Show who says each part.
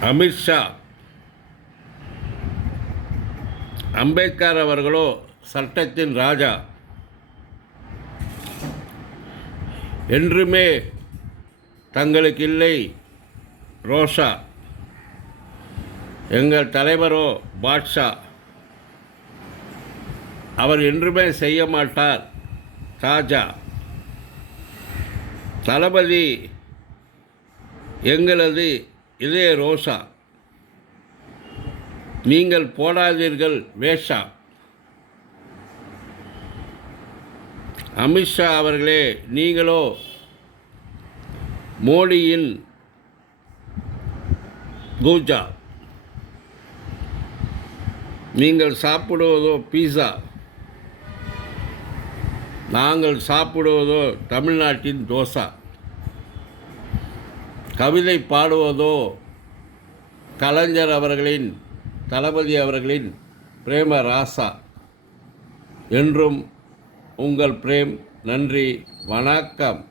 Speaker 1: அமித்ஷா. அம்பேத்கர் அவர்களோ சட்டத்தின் ராஜா. என்றுமே தங்களுக்கு இல்லை ரோஷா. எங்கள் தலைவரோ பாட்ஷா. அவர் என்றுமே செய்ய மாட்டார் ராஜா. தளபதி எங்களது இதே ரோஷா நீங்கள் போடாதீர்கள் வேஷா. அமித்ஷா அவர்களே நீங்களோ மோடியின் கூஜா. நீங்கள் சாப்பிடுவதோ பீஸா. நாங்கள் சாப்பிடுவதோ தமிழ்நாட்டின் தோசா. கவிதை பாடுவதோ கலைஞர் அவர்களின் தளபதி அவர்களின் பிரேம ராசா. என்றும் உங்கள் பிரேம் நன்றி வணக்கம்.